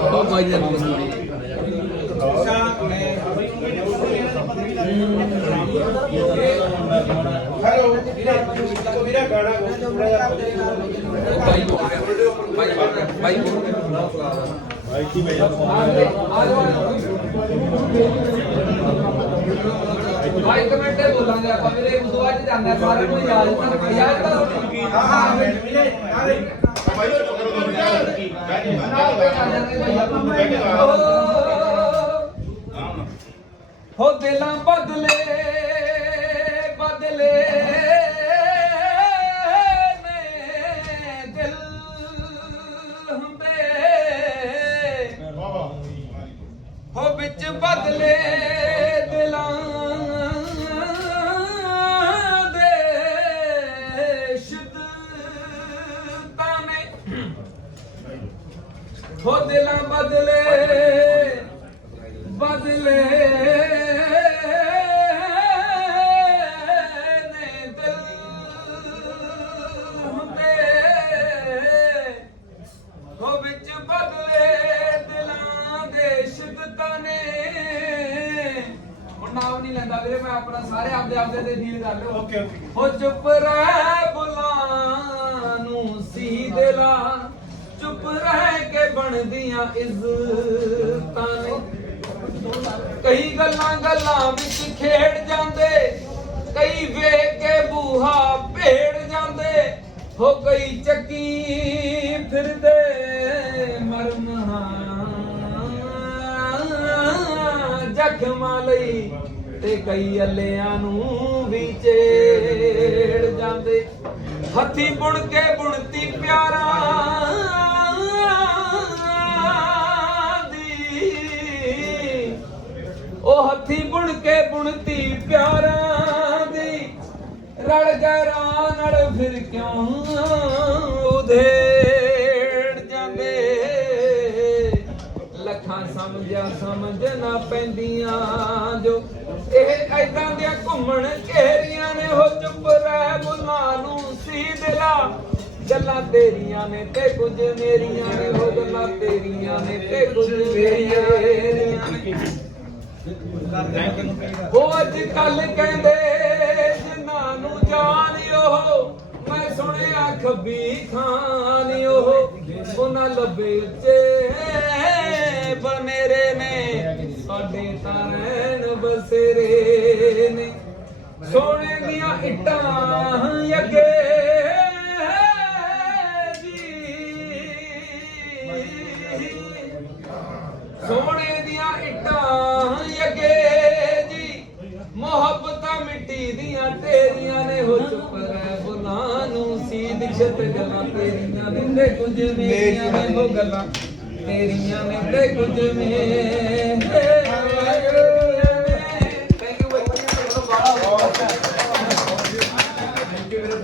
ਉਹ ਬਾਈ ਦਾ ਨਮਸਕਾਰ ਹੈਲੋ ਵੀਰੇ ਵੀਰੇ ਗਾਣਾ ਥੋੜਾ ਜਿਹਾ ਉਹ ਬਾਈ ਬੋਲ ਰਿਹਾ ਬਾਈ ਬੋਲ ਰਿਹਾ ਬਾਈ ਬੋਲ ਰਿਹਾ ਭਾਈ ਇੱਕ ਮਿੰਟ ਹੀ ਬੋਲਾਂਗੇ ਆਪਾਂ ਵੀਰੇ ਉਸ ਤੋਂ ਬਾਅਦ ਜਾਂਦਾ ਸਾਰੇ ਨੂੰ ਯਾਦ ਕਰ ਯਾਦ ਕਰੋ ਹਾਂ ਹਾਂ ਵੀਰੇ ਆ ਦੇ ਦਿਲਾਂ ਬਦਲੇ ਬਦਲੇ ਨੇ ਦਿਲ ਹੁੰਦੇ। ਹੋ ਵਿੱਚ ਬਦਲੇ ਦਿਲਾਂ ਦੇ ਸ਼ੁੱਧਤਾ ਨੇ। ਹੋ ਦਿਲਾਂ ਬਦਲੇ ਨਾਮ ਨਹੀਂ ਲੈਂਦਾ ਵੀਰੇ ਮੈਂ ਆਪਣਾ ਸਾਰੇ ਆਪਦੇ ਆਪਦੇ ਤੇ ਡੀਲ ਕਰ ਲਿਓ। Okay okay. ਹੋ ਚੁੱਪ ਰਹਿ ਬੁਲਾ ਨੂੰ ਸੀ ਦਿਲਾ ਚੁੱਪ ਰਹਿ ਕੇ ਬਣਦੀਆਂ ਇੱਜ਼ਤਾਂ ਨੇ। ਕਈ ਗੱਲਾਂ ਗੱਲਾਂ ਵਿੱਚ ਖੇਡ ਜਾਂਦੇ ਕਈ ਵੇਖ ਕੇ ਬੂਹਾ ਭੇੜ ਜਾਂਦੇ ਹੋ ਕਈ ਚੱਕੀ ਫਿਰਦੇ ਮਰਮਹਾ ਜ਼ਖਮਾਂ ਲਈ ਤੇ ਕਈ ਅੱਲਿਆਂ ਨੂੰ ਵੀ ਚੇੜ ਜਾਂਦੇ। ਹੱਥੀ ਬੁਣ ਕੇ ਬੁਣਤੀ ਪਿਆਰਾ ਦੀ। ਉਹ ਹੱਥੀ ਬੁਣ ਕੇ ਬੁਣਤੀ ਪਿਆਰਾਂ ਦੀ। ਰਲ ਗਰਾਂ ਨਾਲ ਫਿਰ ਕਿਉਂ ਉਧੇੜ ਜਾਂਦੇ? ਲੱਖਾਂ ਸਮਝਿਆ ਸਮਝ ਨਾ ਪੈਂਦੀਆਂ ਜੋ ਇਹ ਐਦਾਂ ਦੀਆਂ ਘੁੰਮਣ ਘੇਰੀਆਂ ਨੇ ਹੋ ਚੁੱਪ ਰਹਿ ਬੁਲਾ ਨੂੰ ਸੀ ਦਿਲਾ। ਗੱਲਾਂ ਤੇਰੀਆਂ ਨੇ ਤੇ ਕੁਝ ਮੇਰੀਆਂ ਨੇ ਹੋ ਗੱਲਾਂ ਤੇਰੀਆਂ ਨੇ ਤੇ ਕੁਝ ਮੇਰੀਆਂ ਨੇ। ਉਹ ਅੱਜ ਕੱਲ ਕਹਿੰਦੇ, ਜਿਨ੍ਹਾਂ ਨੂੰ ਜਾਣਿਓ, ਮੈਂ ਸੁਣਿਆ ਖੱਬੀ ਖਾਨ ਉਹ। ਉਹਨਾਂ ਲੱਭੇ ਉੱਚੇ ਸੋਨੇ ਦੀਆਂ ਇੱਟਾਂ ਅੱਗੇ ਜੀ। ਸੋਨੇ ਦੀਆਂ ਇੱਟਾਂ ਅੱਗੇ ਜੀ। ਮੁਹੱਬਤਾਂ ਮਿੱਟੀ ਦੀਆਂ ਤੇਰੀਆਂ ਨੇ ਹੋ ਚੁੱਪ ਰਹਿ ਬੁਲਾ ਨੂੰ ਸੀਧ ਛਤ ਗੱਲਾਂ ਤੇਰੀਆਂ ਨੇ ਤੇ ਕੁਝ ਮੇਰੀਆਂ ਨੇ ਉਹ ਗੱਲਾਂ। ਤੇਰੀਆਂ ਨੇ ਤੇ ਕੁਝ ਮੇਰੀਆਂ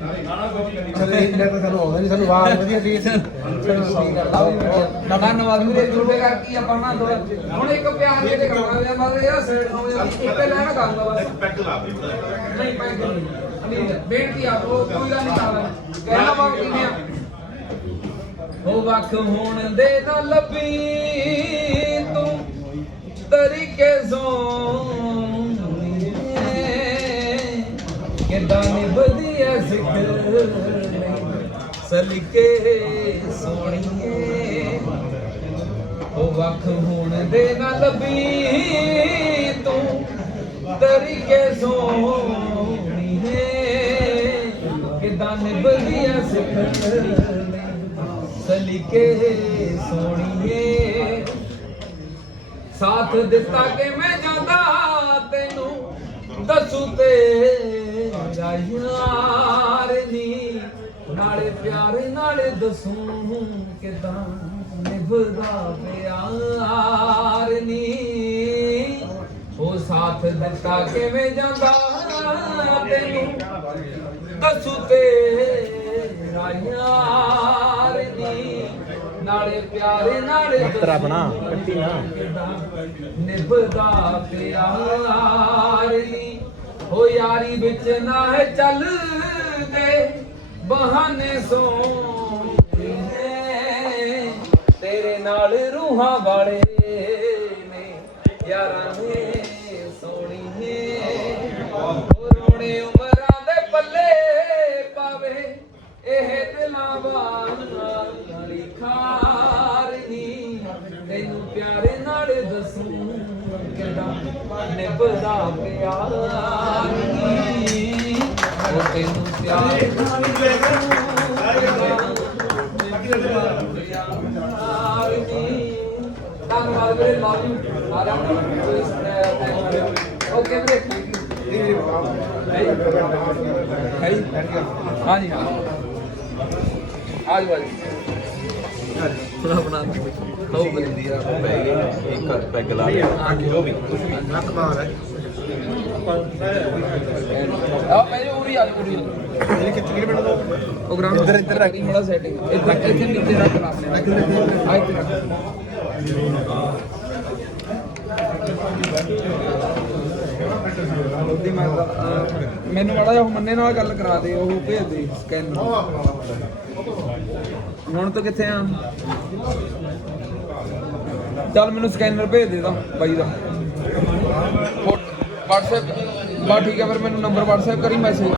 ਚਲੇ ਇੰਨਾ ਤਾਂ ਸਾਨੂੰ ਆਉਂਦਾ ਨਹੀਂ, ਸਾਨੂੰ ਆਵਾਜ਼ ਵਧੀਆ ਦੀ ਸਹੀ ਧੰਨਵਾਦ ਵੀਰੇ, ਤੁਹਾਡੇ ਕਰਕੇ ਆਪਾਂ ਨਾ ਹੁਣ ਇੱਕ ਪਿਆਰ ਦੇ ਕਰਾਂਗੇ ਆ ਮਤਲਬ ਯਾਰ ਸਾਈਡ ਹੋ ਜਾਂਦੀ ਇੱਕ ਲੈਣਾ ਕਰਦਾ ਬਸ। ਨਹੀਂ, ਪੈਕ ਨਹੀਂ ਬੇਨਤੀ ਆ, ਉਹ ਕੋਈ ਗੱਲ ਨਹੀਂ ਕਰਦਾ। ਕਹਿਣਾ ਬਾਬ ਕਿਵੇਂ ਆ? ਉਹ ਵਕ ਹੋਣ ਦੇ ਨਾ ਲੱਭੀ ਤੂੰ, ਤਰੀਕੇ ਸੋਹਣੇ ਕਿਦਾਂ ਨਿਭਦੀ ਐ ਸਿੱਖ ਸਲੀਕੇ ਸੋਹਣੀਏ, ਉਹ ਵਕ ਹੋਣ ਦੇ ਨਾ ਲੱਭੀ ਤੂੰ ਤਰੀਕੇ ਸੋਹਣੀਏ। ਕਿਦਾਂ ਨਿਭਦੀ ਐ ਸਿੱਖ ਸਲੀਕੇ ਸੋਹਣੀਏ, ਸਾਥ ਦਿੱਤਾ ਕਿ ਮੈਂ ਜਾਂਦਾ ਤੈਨੂੰ ਦੱਸੂ ਤੇ ਯਾਰ ਨਾਲੇ ਪਿਆਰ ਨਾਲੇ ਦਸੂ ਕਿਦਾਂ ਨਿਭਦਾ ਪਿਆਰ ਨੀ। ਉਹ ਸਾਥ ਦਿੱਤਾ ਕਿਵੇਂ ਜਾਂਦਾ ਤੈਨੂੰ? ਦੱਸੂ ਤੇਰਾ ਯਾਰ ਨਾਲੇ ਪਿਆਰੇ ਨਾਲੇ ਤਰਾ ਬਣਾ ਕੱਟੀ ਨਾ। ਨਿਭਦਾ ਪਿਆਰੀ। ਹੋ ਯਾਰੀ ਵਿੱਚ ਨਾ ਹੈ ਚੱਲਦੇ ਬਹਾਨੇ ਸੋਹਣੇ ਤੇਰੇ ਨਾਲ ਰੂਹਾਂ ਵਾਲੇ ਨੇ ਯਾਰਾਂ ਨੇ ਸੋਹਣੀਏ ਹੋ ਰੋਣੇ ਉਮਰਾਂ ਦੇ ਪੱਲੇ ਪਾਵੇ ਇਹ ਦਿਲਾਂ ਵਾਲੀ ਖਾਰਨੀ ਤੈਨੂੰ ਪਿਆਰੇ ਨਾਲ ਦੱਸੂ ਕਿਹੜਾ ਨਿਭਦਾ ਪਿਆਰ ਨੀ ਉਹ ਤੈਨੂੰ ਪਿਆਰ ਨਾਲ ਧੰਨਵਾਦ ਵੀਰੇ ਲਵ ਯੂ ਸਾਰਿਆਂ ਨੂੰ। ਓਕੇ ਵੀਰੇ ਥੈਂਕ ਯੂ ਹਾਂਜੀ। ਹਾਂ ਆਜ। ਵਾਜ ਥੋੜਾ ਬਣਾ ਲਓ ਬਲੀ ਇੱਕ ਪੈਗ ਲਾ ਲਿਆ। ਉਹ ਵੀ? ਆ ਮੇਰੇ ਉਰੀ ਆ ਉਰੀ ਇਹ ਕਿੱਥੇ ਕਿਹੜੇ ਪਿੰਡ ਦਾ ਉਹ ਗ੍ਰਾਮ ਇੱਧਰ ਇੱਧਰ ਰੱਖ ਥੋੜਾ ਸੈਟਿੰਗ ਇੱਧਰ ਇੱਥੇ ਨੀਚੇ ਰੱਖ ਲਾ ਆਪਣੇ। ਆ ਇੱਥੇ ਰੱਖ ਉਹਦੀ ਮੈਂ ਤਾਂ, ਅਹ, ਮੈਨੂੰ ਮਾੜਾ ਜਿਹਾ ਉਹ ਮੰਨੇ ਨਾਲ ਗੱਲ ਕਰਾ ਦੇ ਉਹ ਭੇਜ ਦੇ ਸਕੈਨਰ ਹੁਣ ਤੋਂ ਕਿੱਥੇ ਆ? ਚੱਲ ਮੈਨੂੰ ਸਕੈਨਰ ਭੇਜ ਦੇ ਦਾ ਬਾਈ ਦਾ। WhatsApp ਬਾ ਠੀਕ ਹੈ ਫਿਰ ਮੈਨੂੰ ਨੰਬਰ WhatsApp ਕਰੀ ਮੈਸੇਜ